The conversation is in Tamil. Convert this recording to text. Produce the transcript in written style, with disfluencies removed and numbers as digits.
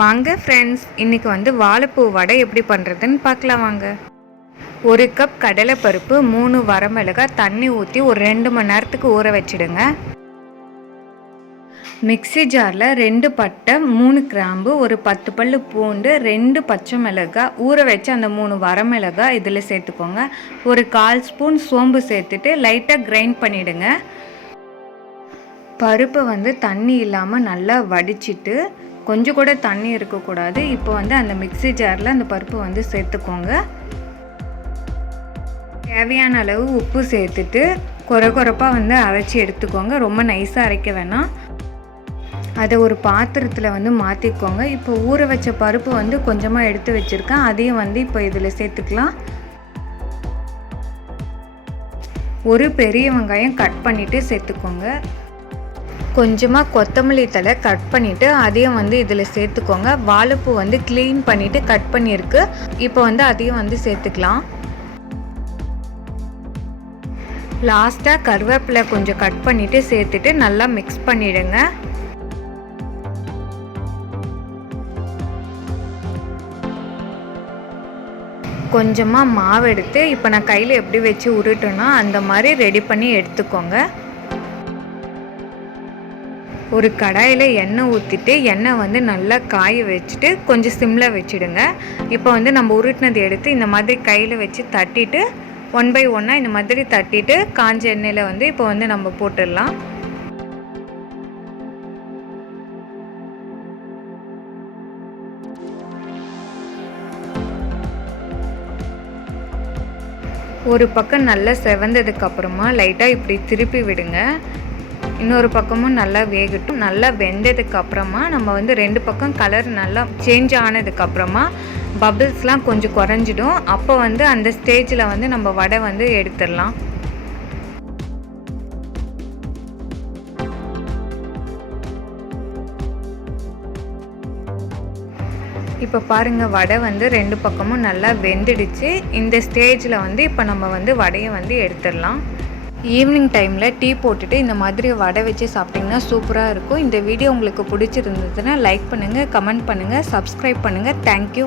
வாங்க ஃப்ரெண்ட்ஸ், இன்றைக்கி வந்து வாழைப்பூ வடை எப்படி பண்ணுறதுன்னு பார்க்கலாம் வாங்க. 1 கப் கடலைப்பருப்பு, 3 வரமிளகாய் தண்ணி ஊற்றி ஒரு 2 மணி நேரத்துக்கு ஊற வச்சிடுங்க. மிக்ஸி ஜாரில் 2 பட்டை, 3 கிராம்பு, ஒரு 10 பல்லு பூண்டு, 2 பச்சை மிளகாய், ஊற வச்சு அந்த 3 வரமிளகாய் இதில் சேர்த்துக்கோங்க. ஒரு 1/4 ஸ்பூன் சோம்பு சேர்த்துட்டு லைட்டாக கிரைண்ட் பண்ணிவிடுங்க. பருப்பை வந்து தண்ணி இல்லாமல் நல்லா வடிச்சிட்டு, கொஞ்சம் கூட தண்ணி இருக்கக்கூடாது. இப்போ வந்து அந்த மிக்ஸி ஜாரில் அந்த பருப்பு வந்து சேர்த்துக்கோங்க. தேவையான அளவு உப்பு சேர்த்துட்டு கொரப்பாக வந்து அரைச்சி எடுத்துக்கோங்க. ரொம்ப நைஸாக அரைக்க வேணாம். அதை ஒரு பாத்திரத்தில் வந்து மாற்றிக்கோங்க. இப்போ ஊற வச்ச பருப்பு வந்து கொஞ்சமாக எடுத்து வச்சுருக்கேன். அதையும் வந்து இப்போ இதில் சேர்த்துக்கலாம். ஒரு பெரிய வெங்காயம் கட் பண்ணிவிட்டு சேர்த்துக்கோங்க. கொஞ்சமாக கொத்தமல்லி தழை கட் பண்ணிவிட்டு அதையும் வந்து இதில் சேர்த்துக்கோங்க. வாழைப்பூ வந்து க்ளீன் பண்ணிவிட்டு கட் பண்ணியிருக்கு. இப்போ வந்து அதையும் வந்து சேர்த்துக்கலாம். லாஸ்ட்டாக கருவேப்பிலை கொஞ்சம் கட் பண்ணிவிட்டு சேர்த்துட்டு நல்லா மிக்ஸ் பண்ணிவிடுங்க. கொஞ்சமாக மாவு எடுத்து இப்போ நான் கையில் எப்படி வச்சு உருட்டுனா அந்த மாதிரி ரெடி பண்ணி எடுத்துக்கோங்க. ஒரு கடாயில் எண்ணெய் ஊற்றிட்டு எண்ணெய் வந்து நல்லா காய வச்சுட்டு கொஞ்சம் சிம்மில் வச்சுடுங்க. இப்போ வந்து நம்ம உருட்டினது எடுத்து இந்த மாதிரி கையில் வச்சு தட்டிட்டு 1 by 1 இந்த மாதிரி தட்டிட்டு காஞ்ச எண்ணெயில் வந்து இப்போ வந்து நம்ம போட்டுடலாம். ஒரு பக்கம் நல்லா செவந்ததுக்கப்புறமா லைட்டாக இப்படி திருப்பி விடுங்க. இன்னொரு பக்கமும் நல்லா வேகட்டும். நல்லா வெந்ததுக்கு அப்புறமா நம்ம வந்து 2 பக்கம் கலர் நல்லா சேஞ்ச் ஆனதுக்கப்புறமா பபிள்ஸ்லாம் கொஞ்சம் குறைஞ்சிடும். அப்போ வந்து அந்த ஸ்டேஜில் வந்து நம்ம வடை வந்து எடுத்துடலாம். இப்போ பாருங்கள், வடை வந்து 2 பக்கமும் நல்லா வெந்துடுச்சு. இந்த ஸ்டேஜில் வந்து இப்போ நம்ம வந்து வடையை வந்து எடுத்துடலாம். ஈவினிங் டைமில் டீ போட்டுட்டு இந்த மாதிரி வடை வச்சு சாப்பிட்டிங்கன்னா சூப்பராக இருக்கும். இந்த வீடியோ உங்களுக்கு பிடிச்சிருந்ததுன்னா லைக் பண்ணுங்கள், கமெண்ட் பண்ணுங்கள், சப்ஸ்கிரைப் பண்ணுங்கள். தேங்க்யூ.